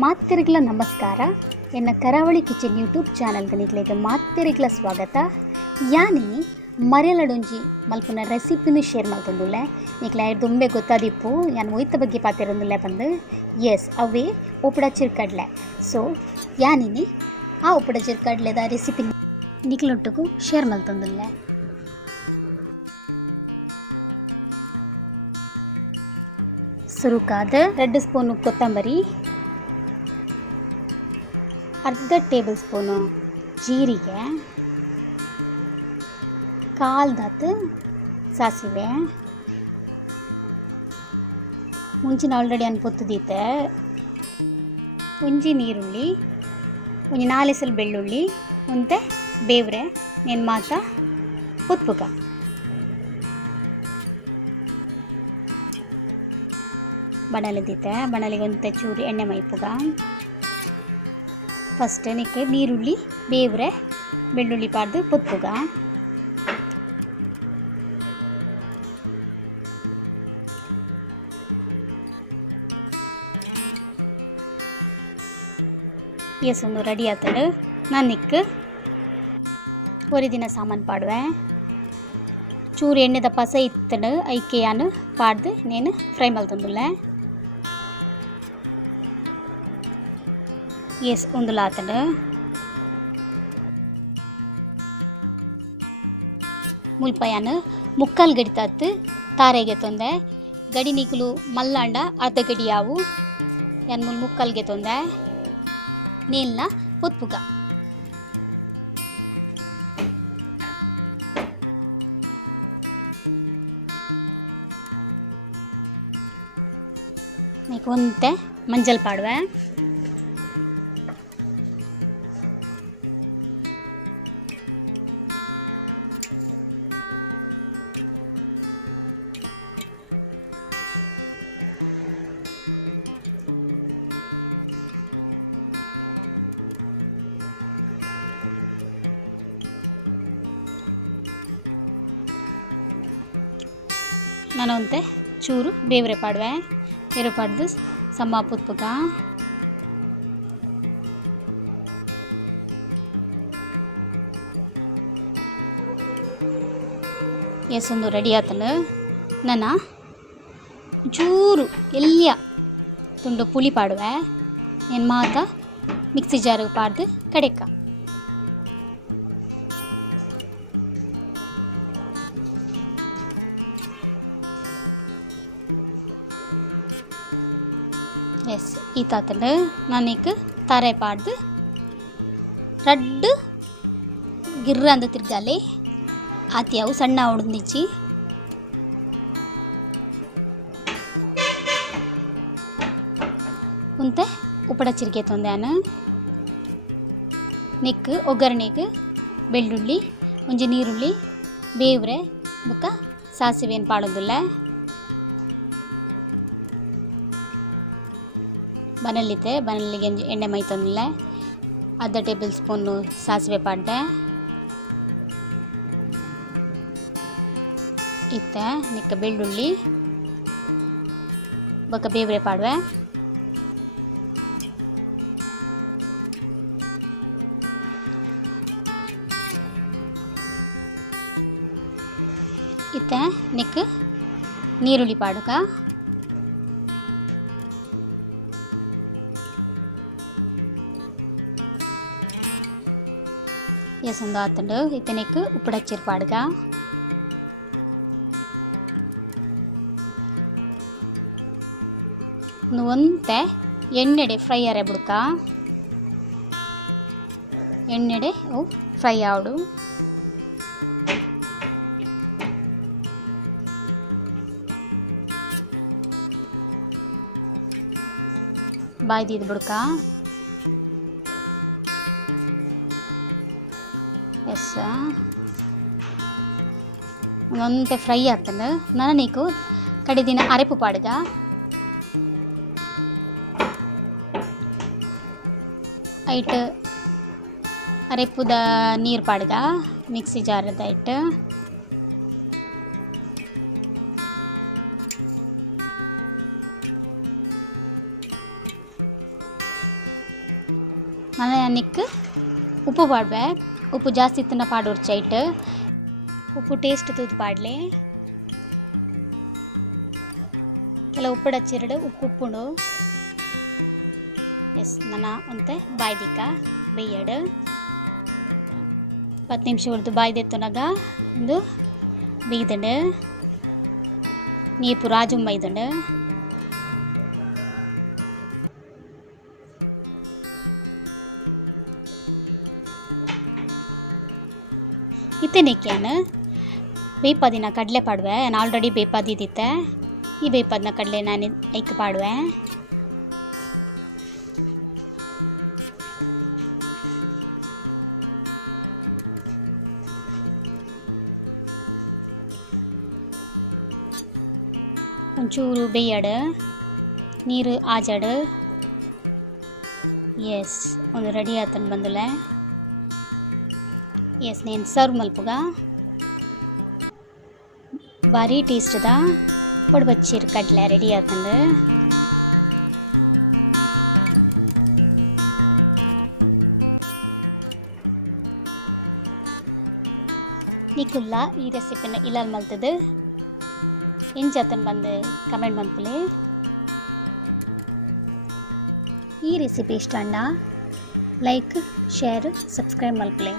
ಮಾತ್ತೆರಿಗ್ಲ ನಮಸ್ಕಾರ. ಎನ್ನ ಕರಾವಳಿ ಕಿಚನ್ ಯೂಟ್ಯೂಬ್ ಚಾನಲ್ಗೆ ನಿಕ್ಲೆಗೆ ಮಾತ್ತೆರಿಗ್ಲ ಸ್ವಾಗತ. ಯಾನಿ ಮರೆಯಲಡೊಂಜಿ ಮಲ್ಪುನ ರೆಸಿಪಿನ ಶೇರ್ ಮಾಡ್ತೊಂದುಲ್ಲೆ ನಿಕ್ಲೆ ದುಂಬೆ ಗೊತ್ತಾದಿಪ್ಪು ಯಾನು ಒಯ್ತ ಬಗ್ಗೆ ಪಾತಿರೊಂದುಲ್ಲೆ ಬಂದು ಎಸ್ ಅವೇ ಉಪ್ಪುಡ ಚಿರ್ಕಡ್ಲೆ. ಸೊ ಯಾನಿನಿ ಆ ಉಪ್ಪುಡ ಚಿರ್ಕಡ್ಲೆದ ರೆಸಿಪಿ ನಿಕ್ಲೊಟ್ಟಿಗೂ ಶೇರ್ ಮಾಡ್ತೊಂದುಲ್ಲೆ. ಸುರುಕಾದ 2 ಸ್ಪೂನು ಕೊತ್ತಂಬರಿ, ಅರ್ಧ ಟೇಬಲ್ ಸ್ಪೂನು ಜೀರಿಗೆ, ಕಾಲ್ದಾತು ಸಾಸಿವೆ ಮುಂಚಿನ ಆಲ್ರೆಡಿ ಅನ್ಪೊತ್ತುದೀತೆ, ಒಂಜಿ ನೀರುಳ್ಳಿ, ಒಂಜಿ 4 ಎಸಲು ಬೆಳ್ಳುಳ್ಳಿ ಒಂತೆ ಬೇವ್ರೆ ನೆನ್ ಮಾತ ಪೊತ್ಪುಗ ಬಣಲೆದೀತೆ. ಬಣಲಿಗೆ ಒಂತೆ ಚೂರು ಎಣ್ಣೆ ಮೈಪುಗ. ಫಸ್ಟ್ ನಿಕ್ಕೆ ನೀರುಳ್ಳಿ ಬೇವ್ರೆ ಬೆಳ್ಳುಳ್ಳಿ ಪಾಡ್ದು ಪೊತ್ಪುಗ. ಎಸೊಂದು ರೆಡಿ ಆತಡು. ನಾನು ನಿಕ್ಕೆ ஒரு ದಿನ ಸಾಮಾನು ಪಾಡುವೆ. ಚೂರು ಎಣ್ಣೆದ ಪಸ ಇತ್ತಡು ಐಕೆ ಯಾನು ಪಾಡ್ದು ನೇನು ಫ್ರೈ ಮಲ್ತೊಂದುಲ್ಲೆ. ಎಸ್ ಒಂದು ಲಾತಡು ಮುಲ್ಪಯಾನು ಮುಕ್ಕಾಲು ಗಡಿ ತಾತು ತಾರೆಗೆ ತೊಂದೆ ಗಡಿ ನಿಕುಲು ಮಲ್ಲಾಂಡ ಅರ್ಧ ಗಡಿ ಯಾವು ಯಾನು ಮುಕ್ಕಾಲ್ಗೆ ತೊಂದೆ ನೇಲ್ನ ಪೊತ್ಪುಗ. నీకు ಒಂತೆ ಮಂಜಲ್ ಪಾಡುವೆ. ನಾನು ಒಂತೆ ಚೂರು ಬೇವ್ರೆ ಪಾಡುವೆ. ಬೇರೆ ಪಾಡ್ದು ಸಮ ಪುತ್ಪುಗ. ಎಸೊಂದು ರೆಡಿ ಆತನು. ನನ್ನ ಚೂರು ಎಲ್ಲಿಯ ತುಂಡು ಪುಳಿ ಪಾಡುವೆ ಏನು ಮಾತ ಮಿಕ್ಸಿ ಜಾರಿಗೆ ಪಾಡ್ದು ಕಡೆಕ. ಎಸ್ ಈ ತಾತಂಡು ನಾನೀಗ ತಾರೆ ಪಾಡ್ದು ರಡ್ಡು ಗಿರ್ರ ಅಂದ ತಿರ್ಗಾಲೆ ಆತಿಯಾವು ಸಣ್ಣ ಹೊಡೆದಿಚ್ಚಿ ಉಂತೆ ಉಪ್ಪಡ ಚಿರಿಗೆ ತೊಂದಾನು. ನೆಕ್ ಒಗ್ಗರಣೆಗೆ ಬೆಳ್ಳುಳ್ಳಿ ಒಂಜಿ ನೀರುಳ್ಳಿ ಬೇವ್ರೆ ಬುಕ್ಕ ಸಾಸಿವೆಯನ್ನು ಪಾಡೋದಿಲ್ಲ. ಬನಲ್ಲಿತ್ತೆ ಬನಲ್ಲಿಗೆ ಎಣ್ಣೆ ಮೈ ತಂದಿಲ್ಲ. ಅರ್ಧ ಟೇಬಲ್ ಸ್ಪೂನು ಸಾಸಿವೆ ಪಾಡ್ಡೆ ಇತ್ತೆ ನಿಕ್ಕ ಬೆಳ್ಳುಳ್ಳಿ ಬೊಕ್ಕ ಬೇವ್ರೆ ಪಾಡುವೆ. ಇತ್ತೆ ನಿಕ್ಕ ನೀರುಳ್ಳಿ ಪಾಡುಕ. ಎಸೊಂದು ಆತಂಡು ಇತ್ತನೆಕ್ ಉಪ್ಪುಡ ಚಿರ್ಪಾಡ್ಗ. ಒಂತೆ ಎಣ್ಣೆಡೆ ಫ್ರೈ ಅರೆ ಬಿಡ್ಕ. ಎಣ್ಣೆಡೆ ಅವು ಫ್ರೈ ಆವಡು. ಬಾಯ್ದಿದ್ದು ಬಿಡ್ಕ. ಎಸ್ ಒಂತೆ ಫ್ರೈ ಆತಂಡು. ನಾನು ನೀಕು ಕಡೆ ದಿನ ಅರೆಪು ಪಾಡ್ಗ. ಐಟ್ ಅರೆಪುದ ನೀರು ಪಾಡ್ಗ ಮಿಕ್ಸಿ ಜಾರದ ಇಟ್ಟು ಆಮೇಲೆ ಅನ್ನಕ್ಕೆ ಉಪ್ಪು ಪಾಡ್ಬೇಕು. ಉಪ್ಪು ಜಾಸ್ತಿ ಇತ್ತನ ಪಾಡೋರು ಚೈಟ್ ಉಪ್ಪು ಟೇಸ್ಟ್ ತೂದು ಪಾಡ್ಲೆ ಕೆಲ ಉಪ್ಪು ಹಚ್ಚಿರಡು ಉಪ್ಪುಂಡು ಎಸ್ ನನ್ನ ಅಂತೆ ಬಾಯ್ದಿಕ್ಕ ಬೇಯಡು 10 ನಿಮಿಷ ಉಳಿದು ಬಾಯ್ದೆತ್ತನಾಗ ಒಂದು ಬೇಯ್ದಂಡು ನೀರು ಪೂರ ಆಜುಂಬೈದಂಡು ಇತ್ತೇನೆಕ್ಕೆನು ಬೇಯ್ಪದಿನ ಕಡಲೆ ಪಾಡುವೆ ನಾನು ಆಲ್ರೆಡಿ ಬೇಯ್ಪದಿದ್ದಿತ್ತೆ ಈ ಬೇಯ್ಪದಿನ ಕಡಲೆ ನಾನು ಐಕ್ ಪಾಡುವೆ ಒಂಚೂರು ಬೇಯಡು ನೀರು ಆಜಡು ಎಸ್ ಒಂದು ರೆಡಿ ಆತನ ಬಂದಲೆ ಎಸ್ నేను ಸರ್ವ್ ಮಲ್ಪುಗ ಭಾರಿ ಟೇಸ್ಟ್ದ ಪೊಡ್ಬಚ್ಚಿರ್ ಕಡ್ಲೆ ರೆಡಿ ಆತಂದು ನೀಕುಲ್ಲ ಈ ರೆಸಿಪಿನ ಇಲ್ಲಲ್ಲಿ ಮಲ್ತದು ಎಂಜಾತನ್ ಬಂದು ಕಮೆಂಟ್ ಮಲ್ಪುಲೆ ಈ ರೆಸಿಪಿ ಇಷ್ಟ ಅಣ್ಣ ಲೈಕ್ ಶೇರ್ ಸಬ್ಸ್ಕ್ರೈಬ್ ಮಲ್ಪುಲೆ